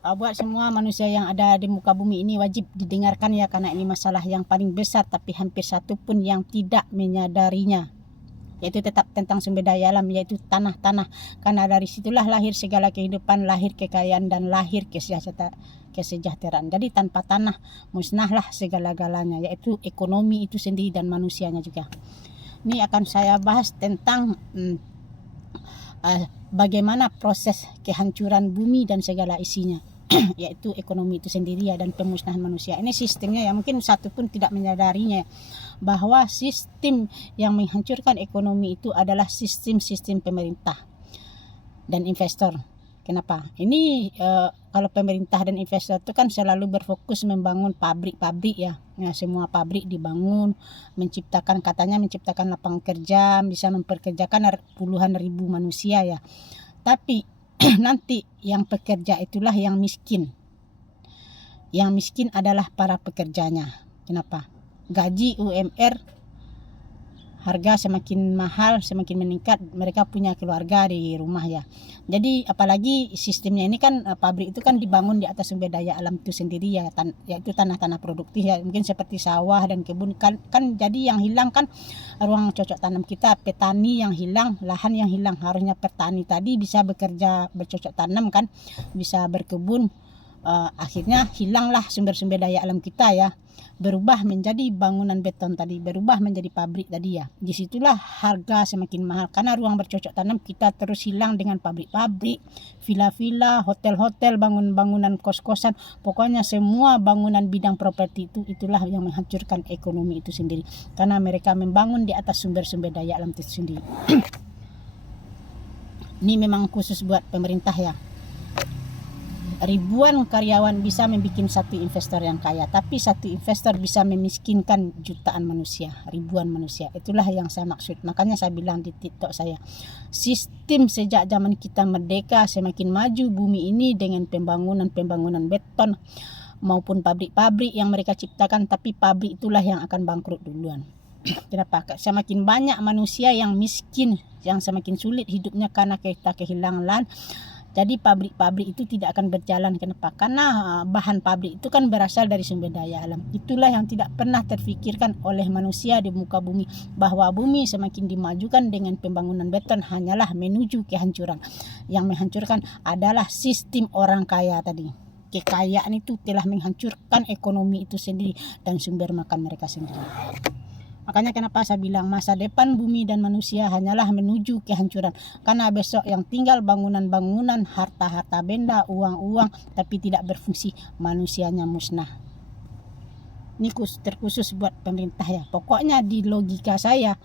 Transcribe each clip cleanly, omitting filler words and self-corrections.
buat semua manusia yang ada di muka bumi ini wajib didengarkan ya, karena ini masalah yang paling besar tapi hampir satu pun yang tidak menyadarinya, yaitu tetap tentang sumber daya alam, yaitu tanah-tanah. Karena dari situlah lahir segala kehidupan, lahir kekayaan, dan lahir kesejahteraan. Jadi tanpa tanah musnahlah segala-galanya, yaitu ekonomi itu sendiri dan manusianya juga. Ini akan saya bahas tentang bagaimana proses kehancuran bumi dan segala isinya, yaitu ekonomi itu sendiri ya, dan pemusnahan manusia. Ini sistemnya ya, mungkin satu pun tidak menyadarinya bahwa sistem yang menghancurkan ekonomi itu adalah sistem pemerintah dan investor. Kenapa? Ini kalau pemerintah dan investor itu kan selalu berfokus membangun pabrik-pabrik ya. Nah, semua pabrik dibangun, katanya menciptakan lapangan kerja, bisa memperkerjakan puluhan ribu manusia ya. Tapi nanti yang pekerja itulah yang miskin. Yang miskin adalah para pekerjanya. Kenapa? Gaji UMR, harga semakin mahal, semakin meningkat, mereka punya keluarga di rumah ya. Jadi apalagi sistemnya ini kan pabrik itu kan dibangun di atas sumber daya alam itu sendiri ya, yaitu tanah-tanah produktif ya, mungkin seperti sawah dan kebun kan jadi yang hilang kan ruang cocok tanam kita, petani yang hilang, lahan yang hilang. Harusnya petani tadi bisa bekerja bercocok tanam kan, bisa berkebun. Akhirnya hilanglah sumber-sumber daya alam kita ya, berubah menjadi bangunan beton tadi, berubah menjadi pabrik tadi ya. Disitulah harga semakin mahal, karena ruang bercocok tanam kita terus hilang dengan pabrik-pabrik, villa-villa, hotel-hotel, bangunan kos-kosan, pokoknya semua bangunan bidang properti itulah yang menghancurkan ekonomi itu sendiri, karena mereka membangun di atas sumber-sumber daya alam itu sendiri. Ini memang khusus buat pemerintah ya. Ribuan karyawan bisa membuat satu investor yang kaya, tapi satu investor bisa memiskinkan jutaan manusia, ribuan manusia. Itulah yang saya maksud. Makanya saya bilang di TikTok saya, sistem sejak zaman kita merdeka semakin maju bumi ini dengan pembangunan beton maupun pabrik-pabrik yang mereka ciptakan, tapi pabrik itulah yang akan bangkrut duluan. Kenapa? Semakin banyak manusia yang miskin, yang semakin sulit hidupnya karena kita kehilangan lahan. Jadi pabrik-pabrik itu tidak akan berjalan. Kenapa? Karena bahan pabrik itu kan berasal dari sumber daya alam. Itulah yang tidak pernah terfikirkan oleh manusia di muka bumi, bahwa bumi semakin dimajukan dengan pembangunan beton hanyalah menuju kehancuran. Yang menghancurkan adalah sistem orang kaya tadi. Kekayaan itu telah menghancurkan ekonomi itu sendiri dan sumber makan mereka sendiri. Makanya kenapa saya bilang masa depan bumi dan manusia hanyalah menuju kehancuran. Karena besok yang tinggal bangunan-bangunan, harta-harta benda, uang-uang, tapi tidak berfungsi, manusianya musnah. Ini terkhusus buat pemerintah ya. Pokoknya di logika saya,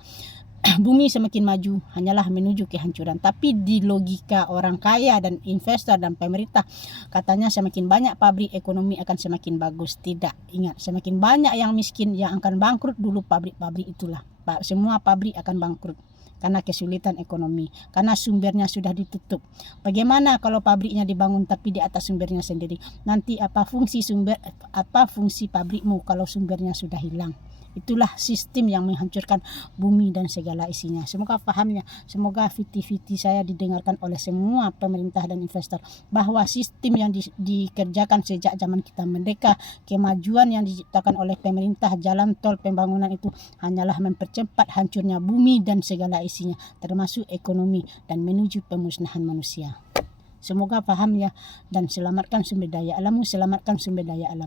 bumi semakin maju hanyalah menuju kehancuran. Tapi di logika orang kaya dan investor dan pemerintah, katanya semakin banyak pabrik, ekonomi akan semakin bagus. Tidak, ingat, semakin banyak yang miskin, yang akan bangkrut dulu pabrik-pabrik itulah. Semua pabrik akan bangkrut karena kesulitan ekonomi, karena sumbernya sudah ditutup. Bagaimana kalau pabriknya dibangun tapi di atas sumbernya sendiri? Nanti apa fungsi pabrikmu kalau sumbernya sudah hilang? Itulah sistem yang menghancurkan bumi dan segala isinya. Semoga pahamnya, semoga viti-viti saya didengarkan oleh semua pemerintah dan investor, bahwa sistem yang dikerjakan sejak zaman kita merdeka, kemajuan yang diciptakan oleh pemerintah, jalan tol, pembangunan itu hanyalah mempercepat hancurnya bumi dan segala isinya, termasuk ekonomi, dan menuju pemusnahan manusia. Semoga paham ya, dan selamatkan sumber daya alammu, selamatkan sumber daya alam.